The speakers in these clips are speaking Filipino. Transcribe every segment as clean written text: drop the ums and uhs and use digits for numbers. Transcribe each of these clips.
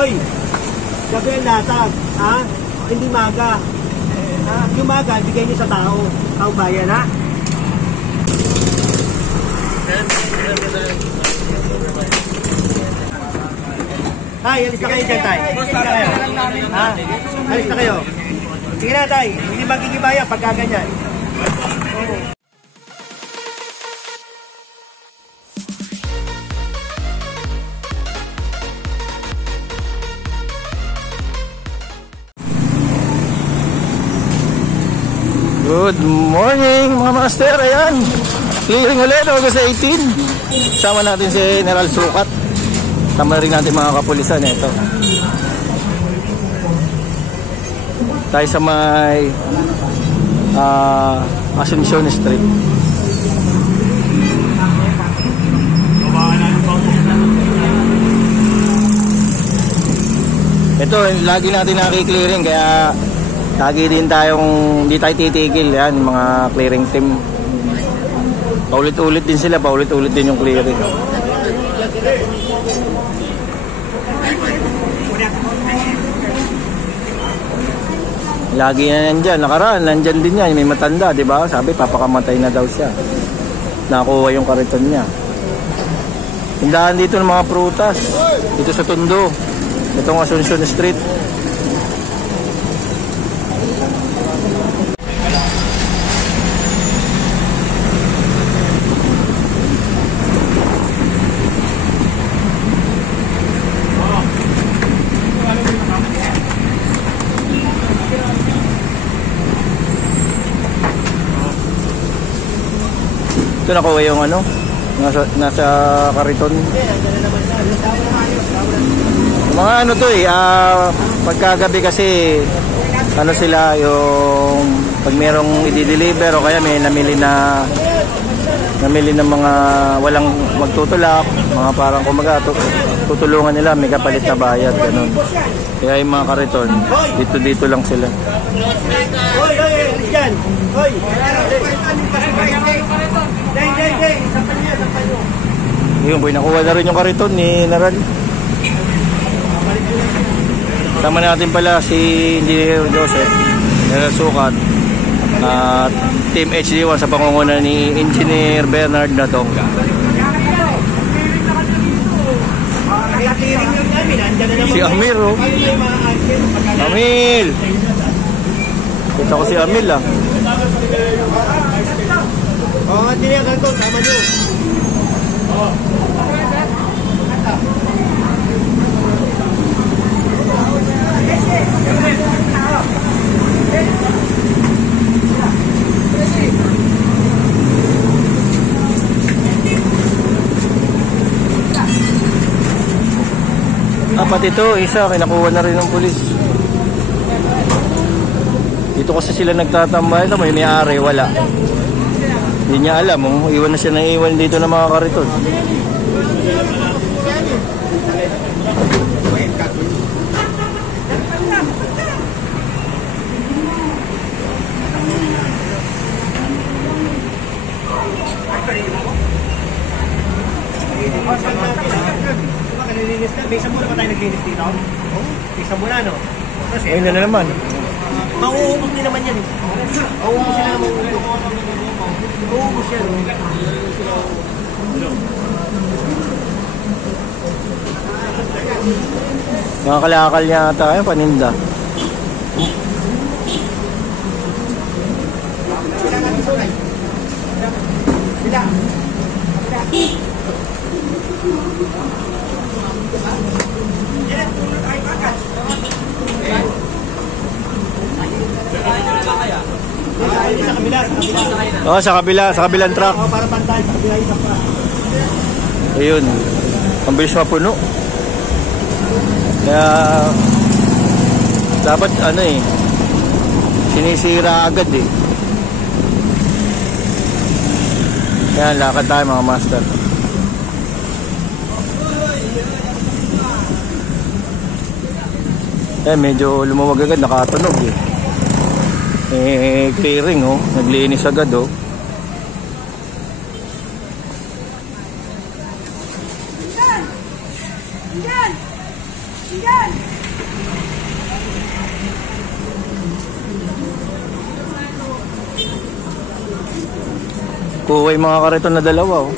Hoy, gabi ang latag, ha? Hindi maga. Ha? Yung maga, bigay niyo sa tao. Tao bayan, ha? Tay, alis na kayo dyan, Tay. Alis na kayo. Ha? Alis na kayo. Sige na, Tay. Hindi magigibaya pagka ganyan. Good morning mga master. Ayan, clearing ulit August 18. Sama natin si General Sukat. Tama rin natin mga kapulisan. Ito tayo sa may Asuncion Street. Ito lagi natin nakiklearing, kaya lagi din tayong hindi tayo titigil. Yan mga clearing team, paulit-ulit din sila, paulit-ulit din yung clearing. Lagi na nandyan, nakaraan nandyan din yan, may matanda, di ba? Sabi papakamatay na daw siya, nakuha yung kariton niya. Tindahan dito ng mga prutas dito sa Tondo, itong Asuncion Street. Ito nakuha yung ano, nasa kariton. Mga ano to pagkagabi kasi ano sila, yung pag merong i-deliver o kaya may namili na mga walang magtutulak, mga parang kumaga tutulungan nila, may kapalit na bayad, ganun. Kaya yung mga kariton dito lang sila. Hoy, alis dyan. Hoy, yun boy, nakuha na rin yung kariton ni Naral. Sama natin pala si Engineer Joseph, General Sukat, at Team HD1 sa pangunguna ni Engineer Bernard Nadonga. Si Amir, oh. Amil! Kita ko si Amil, ah. Oo nga, tiniyakan ko, sama nyo. Pati ito, isa, kinakuha na rin ng pulis. Dito kasi sila nagtatambay, may may-ari, wala. Hindi niya alam, iwan na siya nang iwan dito ng mga kariton. May isang muna pa tayo naglinis dito? May isang muna, no? Ayun na naman. Mauubos din naman yan, eh. Mauubos sila na mauubos. Mauubos yan, Mga kalakal niya ata yung paninda. Sa kabilang truck. Para pantay, sa kabila isa pa. Ayun. Ang bilis mapuno. Kaya dapat sinisira agad eh. Kaya lakad tayo mga master. Medyo lumawag agad, nakatunog eh. Clearing naglinis agad Kuha yung mga kariton na dalawa, oh.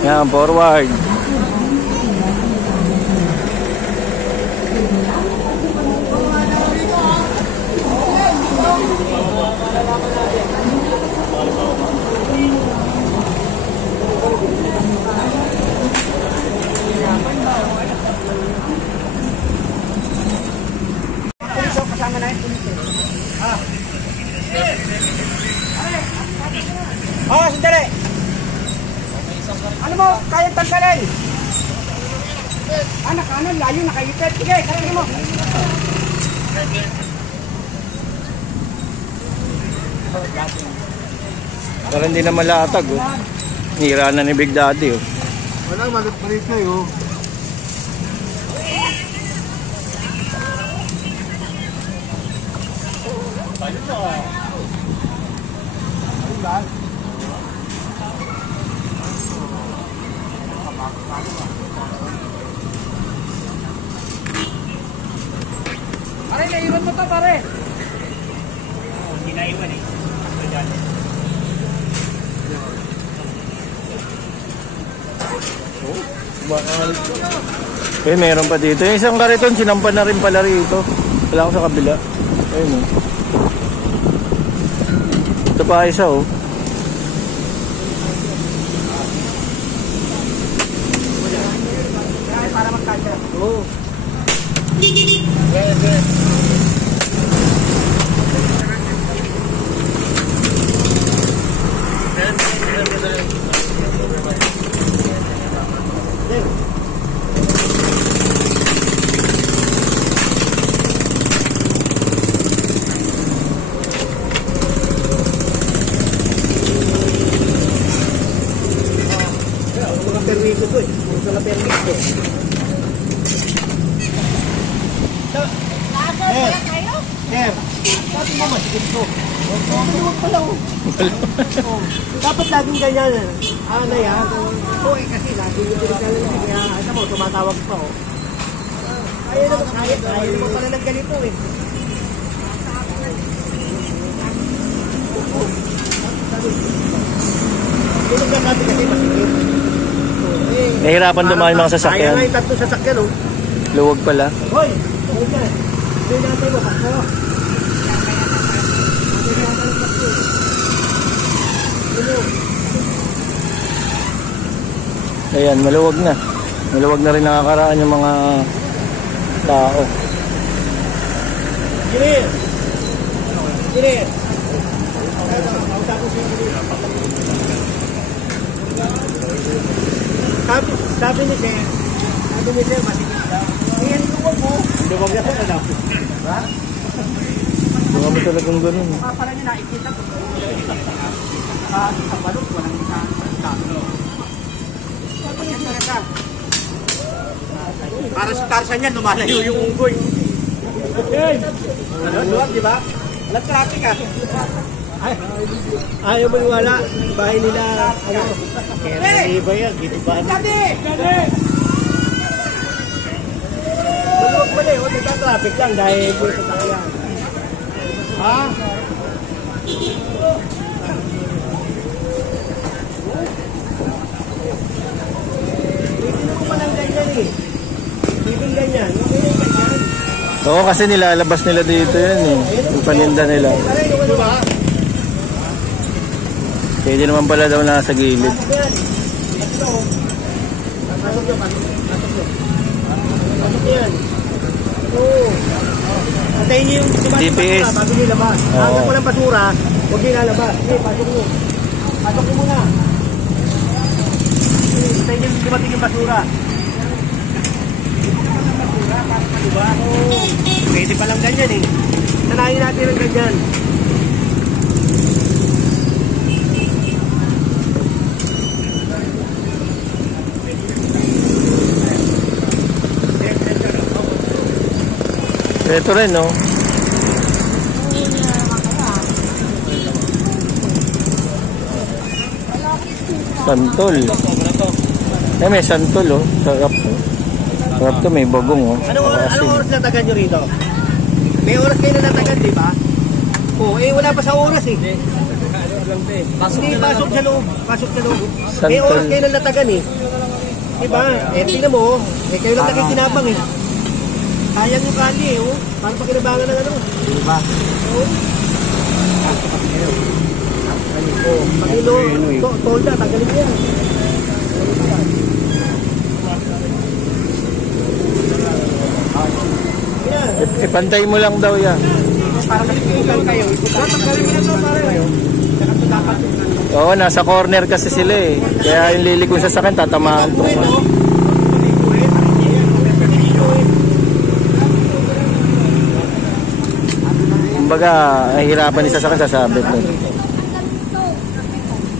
Yan, forward. Oh, sandali. Ano mo, kayang tanggalin? Kanan, layo, nakaipit. Sige, kalagin mo. Pero hindi na malatag, oh. Hira na ni Big Daddy, oh. Wala, malit na yun. Pare, naiwan mo to, pare. Hindi naiwan eh. Eh, meron pa dito. Yung isang kariton, sinampan na rin pala rito. Wala ko sa kabila. Ayun, oh. Ito pa isa, oh. Para magkasya. Oo. Permiso to eh. Gusto na permiso. Sabi mo masikip ko. Maluwag pala oh. Dapat laging ganyan. Anay ha. Oo eh kasi lagi yung dirigala na kaya alam mo tumatawag pa oh. Kaya mo pala ng ganito eh. Yung nagsasabi kasi masikip. Nahihirapan dumaan yung mga sasakyan. Kaya nga yung tatlong sasakyan oh. Luwag pala. Hoy! Huwag yan. Hindi natin mo. Pakso. Ayan, maluwag na. Maluwag na rin nakakaraan yung mga tao. Engineer! Engineer! Sabi ni Sir, masikip daw. Ayan, luwag mo. Luwag na sa daw. Ha? Luwag mo talagang ganun. Para nyo nakikita ko. Sa balok, walang isang para sa Tarzan yan, lumalayo yung unggoy. Ano, luwag, di ba? Walang traffic ah. Ayaw mo wala. Bahay nila, ano? Kaya iba yan, dito ba? Maluwag pala eh, huwag traffic lang dahil po sa takyan. Ha? Hindi ko palang ganyan eh. Hindi ganyan. Oo, kasi nilalabas nila dito yan eh. Yung paninda nila. Pwede naman pala daw nasa gilid. Antayin niyo yung DPS bago nilabas. Hanggang walang basura, huwag nilalabas. Okay, pasok mo. Pasok mo muna. Antayin niyo yung dumating yung basura. Diba? Pwede palang ganyan eh. Sanayin natin ang ganyan. Ito rin, no? Santol. Eh, may santol, oh. Sarap, oh. Sarap to, may bagong, oh. Anong oras natagan nyo rito? May oras kayo na natagan, di ba? Oo, eh wala pa sa oras eh. Hindi, pasok sa loob. Pasok sa loob. May Santol. oras kayo na natagan eh. Diba? Eh, tingnan mo, eh kayo lang nakikinabang eh. Sayang yung kali eh, oh. Parang pakinabangan ng ano. Diba? Oo. Pakilo, tolda, tanggalin mo yan. Ipantay mo lang daw yan. Para maliputan kayo. Tanggalin mo na ito, para kayo. Saka ito dapat. Oo, nasa corner kasi sila eh. Kaya yung liliko sa sakin, tatamaan to. Kumbaga, nahihirapan isa sa akin, sasabit mo.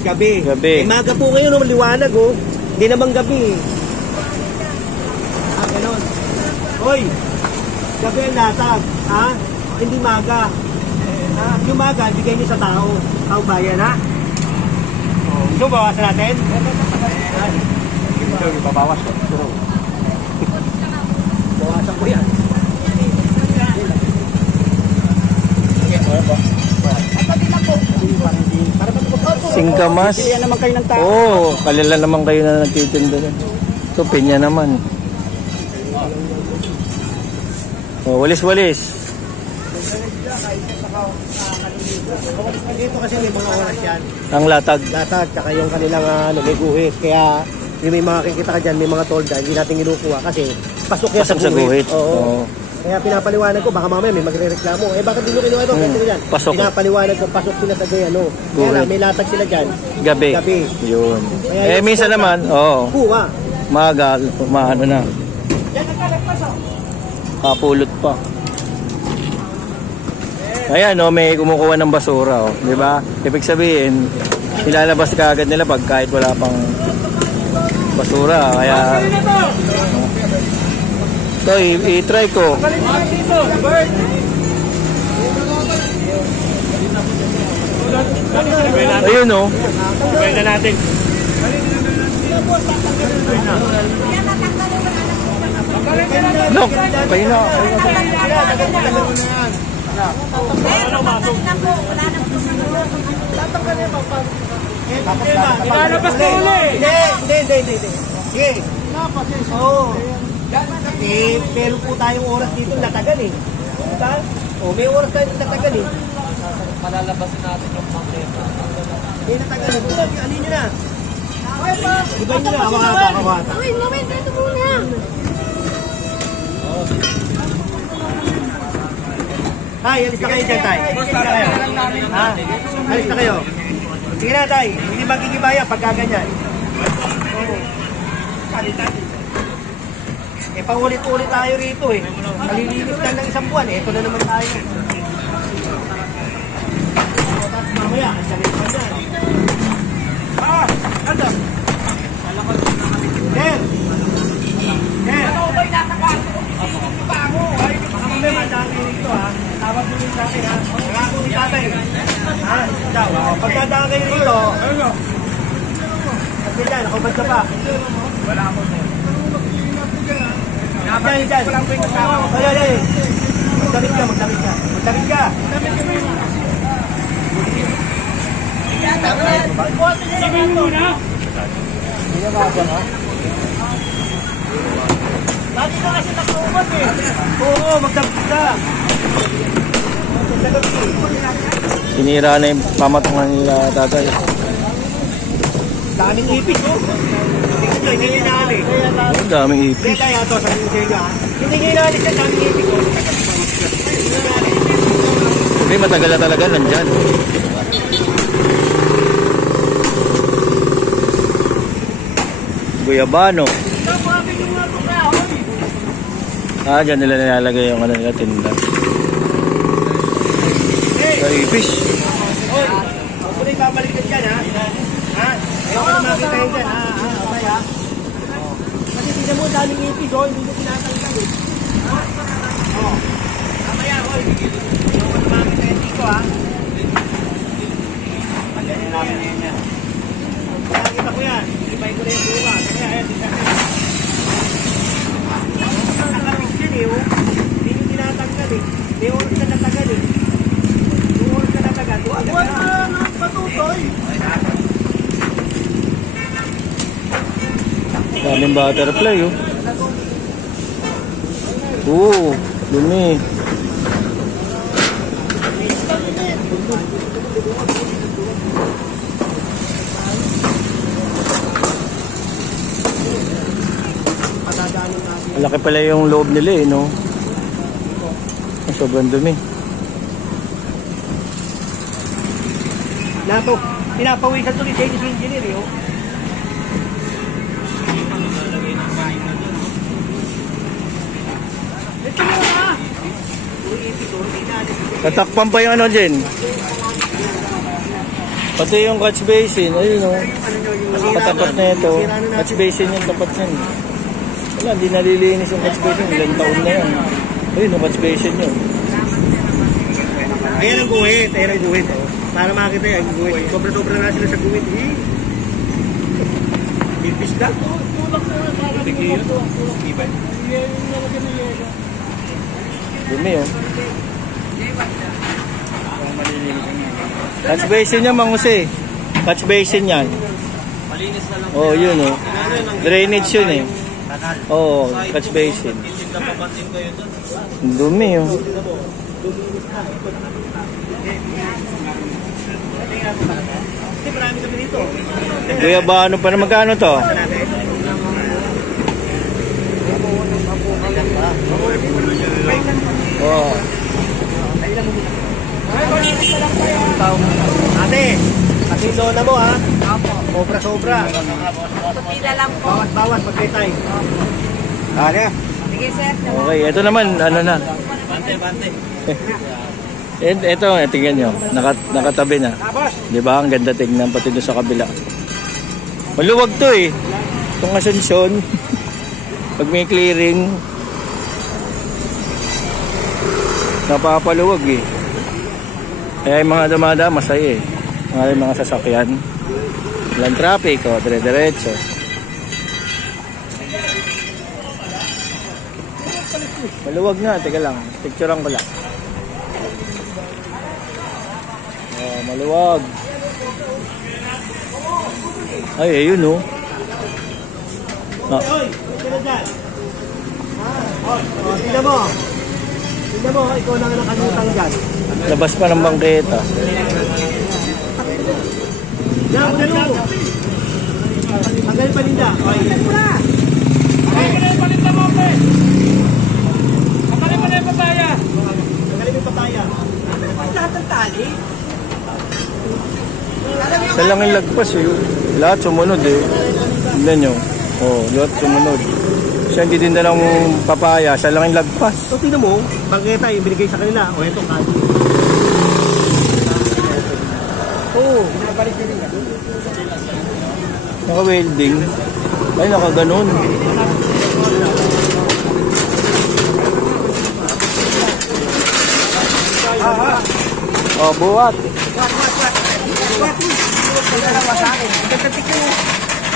Gabi. Gabi. Eh, maga po ngayon, no, maliwanag oh. Hindi naman gabi. Ah, ganon. Hoy, gabi ang latag. Ha? Hindi maga. Ha? Yung maga, bigay niyo sa tao. Tao bayan, ha? Oh, gusto bawasan natin? Babawas ko. Bawasan ko yan. Singkamas. Pilihan naman kayo ng tao. Oo, kalila naman kayo na nagtitinda. Ito, pinya naman. Oh, walis-walis. Dito kasi may mga oras yan. Ang latag. Latag, tsaka yung kanilang may guhit. Kaya yung may mga kikita ka dyan, may mga tolda, hindi natin ginukuha kasi pasok yan Pasok sa guhit. Oo. Oo. Kaya pinapaliwanag ko, baka mamaya may magre-reklamo. Eh bakit hindi nyo kinuha ito? Ganito yan. Pasok. Pinapaliwanag ko, pasok sila sa gaya, no? Kaya lang, may latag sila dyan. Gabi. Gabi. Yun. Kaya Eh, yung minsan tolda, naman, oo. Kuha. Maga, maano na. Kapulot pa. Ayan, no, may kumukuha ng basura, oh. Di ba? Ibig sabihin, ilalabas ka agad nila pag kahit wala pang basura. Kaya, ito, i-try ko. Ayun, no. Pwede natin. Look, kayo na. Ilalabas na uli. Hindi. Sige. Oo. Eh, meron po tayong oras dito natagan eh. Diba? O, may oras tayo natagan eh. Palalabasin natin yung pangketa. Eh, natagan eh. Alin nyo na. Iba nyo na. Awata. Wait, dito muna. Tay, alis na kayo dyan, Tay. Alis na kayo. Ha? Alis na kayo. Sige na, Tay. Hindi magigibaya pagka ganyan. Oo. Eh, paulit-ulit tayo rito eh. Malilinis lang ng isang buwan eh. Ito na naman tayo. Tapos mamaya, ang salit pa dyan. Ano? Ano ba'y nasa kwarto ko? Pisingin pa ako. Mga mamaya, madami rito ha. Tawag mo rin sa akin ha. Nangako ni tatay. Ha? Daw. Pagkadaan kayo rito. Kasi dyan, ako ba't ka pa? Wala ako sir. Dyan. Ay. Magdamit ka. Magdamit ka. Ibig mo na. Lagi ka kasi nakuubat eh. Oo, magdamit ka. Sinira na yung pamatungan nila tatay. Daming ipis oh. Tingnan nyo, hindi nyo inaalis. Ang daming Hindi ipis. kaya ito, sabihin sa inyo ha. Hindi nyo inaalis yan, daming ipis oh. Hindi, matagal na talaga nandyan. Guyabano. Ah, dyan nila nilalagay yung ano nila, tinda. Ay, fish. Hoy, huwag mo na ibabalikan dyan ha. Ha? Ayaw ka na makita yun dyan ha. Okay ha. Kasi tignan mo, daming ipis oh. Hindi nyo pinatanggal eh. Ha? Oo. Kamaya, hoy. Ayaw ka na makita yun dito ha. Pagdanin namin yan yan. Nakakita ko yan. Try ko na yung bukas. Ayan, nakapit yan eh, oh. Hindi nyo tinatanggal eh. May oras na natagal eh. Yung oras na natagal, doon agad na. Patutoy. Daming butterfly, oh. Oo, dumi. Malaki pala yung loob nila eh, no? Sobrang dumi. Nato, pinapawisan to ni Chinese engineer eh, oh. Ito mo na! Tatakpan pa yung ano dyan. Pati yung catch basin, ayun o. Patapat na ito. Catch basin yung tapat yan. Wala, hindi nalilinis yung catch basin. Ilang taon na yan. Ayun yung catch basin yun. Ayan ang guhit, ayan ang guhit. Oh. Para makita yan, ang guhit. Sobra-sobra na sila sa guhit. Eh. Bilpis lang. Dumi o. Catch basin yan, Mang Jose. Catch basin yan. Malinis na lang. Oh, yun o. Drainage yun eh. Oo, catch basin. Dumi o. Kasi marami kami dito. Kuya ba ano pa na magkano to? Oh. Ate, pati zona mo ha. Sobra-sobra. Pila lang po. Bawat-bawat pagkitay. Ate. Sige, sir. Okay, ito naman ano na. Bante. Ito, tingnan nyo. Nakatabi na. Di ba? Ang ganda tingnan pati doon sa kabila. Maluwag to eh. Itong Asuncion. Pag may clearing, napapaluwag eh. Kaya yung mga dumada, masaya eh. Mga sasakyan. Walang traffic o, dire-diretso. Maluwag na, teka lang. Picturean ko lang. Oh, maluwag. Ay, ayun oh. Oy, sino dyan? Tingnan mo. Tingnan mo, ikaw na nakalutang dyan. Labas pa ng bangketa. Yan, dalo. Tagal pa ninda. Okay. Tagal pa ninda mo, pe. Tagal pa na yung papaya. Tagal pa yung papaya. Lahat ng tali. Sa lang yung lagpas eh. Lahat sumunod eh. Tignan nyo. Oh, lahat sumunod. Siya hindi din na ng papaya. Sa lang yung lagpas. So, tingnan mo, bangketa yung binigay sa kanila. O, ito, kali. Oo, binabalik nila. Naka-welding. Ay, naka-ganon. Oh, buhat.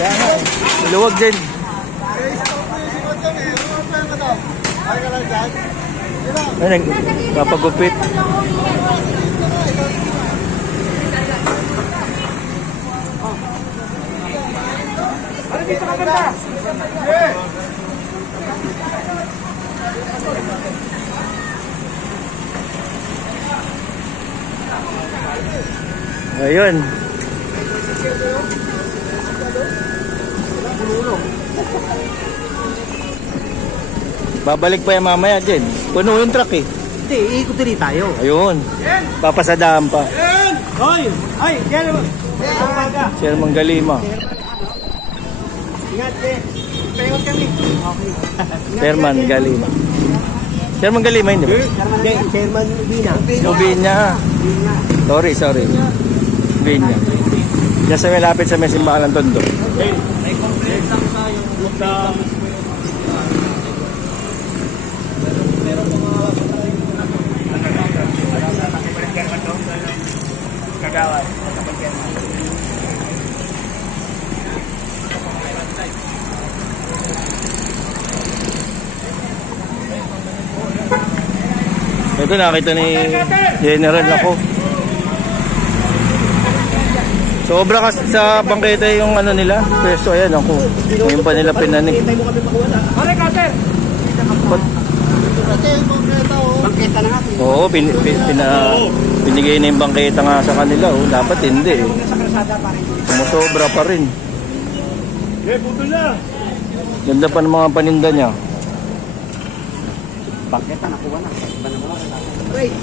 Kaya nga, maluwag din. Ay, nagpapagupit. Dito ka ganda. Ayun. Babalik pa yung mamaya din. Puno yung truck eh. Hindi, iikot din tayo. Ayun. Papasadaan pa. Hoy! Ay, yan naman. Sir Manggalima. Ingat, eh. Payot kami. Sir Manggalima. Sir Manggalima hindi ba? Hindi, Chairman Bina. Ubinya. Sorry. Ubinya. Diyan sa may lapit sa may simbahan ng Tondo. May complaint lang tayo. Kagawad. Ito nakita ni General ako. Sobra kasi sa bangketa yung ano nila. Peso, ayan ako. Ngayon pa nila pinanik. Hintay mo kami makuha na. Pare, cutter! Bangketa na nga. Oo, binigay na yung bangketa nga sa kanila. Oh. Dapat hindi. Sa krasada pa rin. Sumusobra pa rin. Ganda pa ng mga paninda niya. Bangketa, nakuha na. Iba na mga. Right.